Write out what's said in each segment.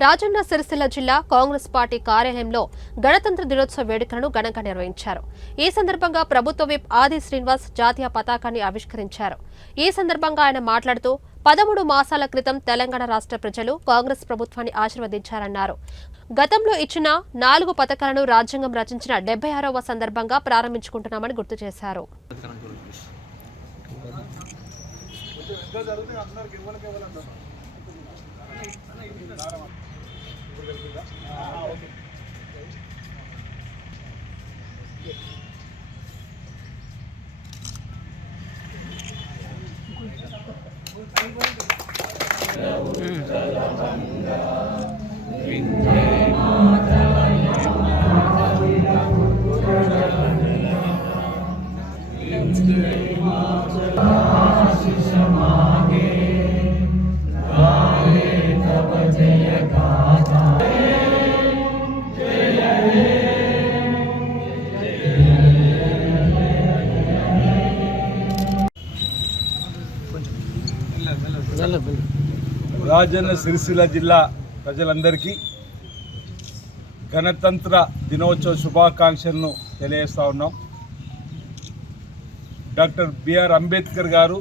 రాజన్న సిరిసిల్ల జిల్లా కాంగ్రెస్ పార్టీ కార్యాలయంలో గణతంత్ర దినోత్సవ వేడుకలను ఘనంగా నిర్వహించారు. ఈ సందర్భంగా ప్రభుత్వ విప్ ఆది శ్రీనివాస్ జాతీయ పతాకాన్ని ఆవిష్కరించారు. ఈ సందర్భంగా ఆయన మాట్లాడుతూ 13 మాసాల క్రితం తెలంగాణ రాష్ట్ర ప్రజలు కాంగ్రెస్ ప్రభుత్వాన్ని ఆశీర్వదించారన్నారు. గతంలో ఇచ్చిన 4 పథకాలను రాజ్యాంగం రచించిన 76వ సందర్భంగా ప్రారంభించుకుంటున్నామని గుర్తు చేశారు. రాజన్న సిరిసిల్ల జిల్లా ప్రజలందరికీ గణతంత్ర దినోత్సవ శుభాకాంక్షలను తెలియజేస్తా ఉన్నాం. డాక్టర్ బిఆర్ అంబేద్కర్ గారు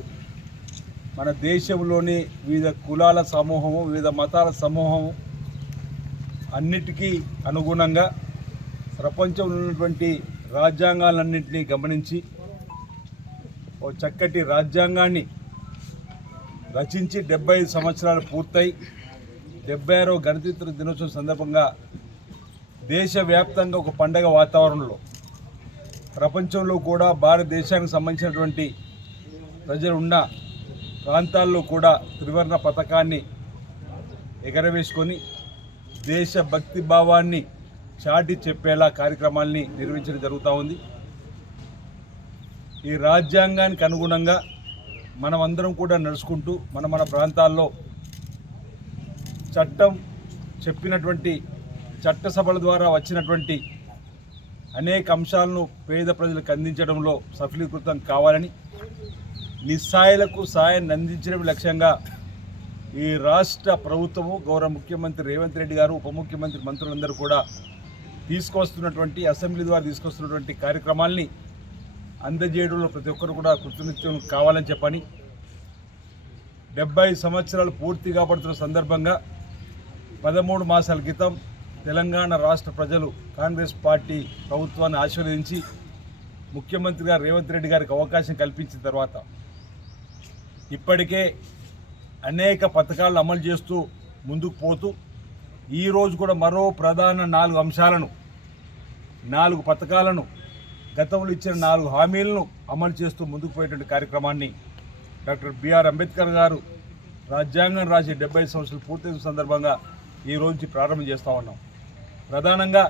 మన దేశంలోని వివిధ కులాల సమూహము, వివిధ మతాల సమూహము అన్నిటికీ అనుగుణంగా ప్రపంచంలో ఉన్నటువంటి రాజ్యాంగాలన్నింటినీ గమనించి ఓ చక్కటి రాజ్యాంగాన్ని రచించి 75 సంవత్సరాలు పూర్తయి 76వ గణతంత్ర దినోత్సవం సందర్భంగా దేశవ్యాప్తంగా ఒక పండగ వాతావరణంలో ప్రపంచంలో కూడా భారతదేశానికి సంబంధించినటువంటి ప్రజలు ఉన్న ప్రాంతాల్లో కూడా త్రివర్ణ పతాకాన్ని ఎగరవేసుకొని దేశభక్తి భావాన్ని చాటి చెప్పేలా కార్యక్రమాల్ని నిర్వహించడం జరుగుతూ ఉంది. ఈ రాజ్యాంగానికి అనుగుణంగా మనమందరం కూడా నడుచుకుంటూ మన ప్రాంతాల్లో చట్టం చెప్పినటువంటి చట్టసభల ద్వారా వచ్చినటువంటి అనేక అంశాలను పేద ప్రజలకు అందించడంలో సఫలీకృతం కావాలని, నిస్సాయులకు సాయాన్ని అందించడం లక్ష్యంగా ఈ రాష్ట్ర ప్రభుత్వము గౌరవ ముఖ్యమంత్రి రేవంత్ రెడ్డి గారు, ఉప ముఖ్యమంత్రి మంత్రులందరూ కూడా తీసుకొస్తున్నటువంటి అసెంబ్లీ ద్వారా తీసుకొస్తున్నటువంటి కార్యక్రమాల్ని అందజేయడంలో ప్రతి ఒక్కరు కూడా కృతజ్ఞతలు కావాలని చెప్పని 70 సంవత్సరాలు పూర్తి కాబడుతున్న సందర్భంగా 13 మాసాల క్రితం తెలంగాణ రాష్ట్ర ప్రజలు కాంగ్రెస్ పార్టీ ప్రభుత్వాన్ని ఆశీర్వదించి ముఖ్యమంత్రిగా రేవంత్ రెడ్డి గారికి అవకాశం కల్పించిన తర్వాత ఇప్పటికే అనేక పథకాలను అమలు చేస్తూ ముందుకు పోతూ ఈరోజు కూడా మరో ప్రధాన 4 అంశాలను, 4 పథకాలను, గతంలో ఇచ్చిన 4 హామీలను అమలు చేస్తూ ముందుకు పోయేటువంటి కార్యక్రమాన్ని డాక్టర్ బిఆర్ అంబేద్కర్ గారు రాజ్యాంగం రాసి 75 సంవత్సరాలు పూర్తయిన సందర్భంగా ఈ రోజు ప్రారంభం చేస్తూ ఉన్నాం. ప్రధానంగా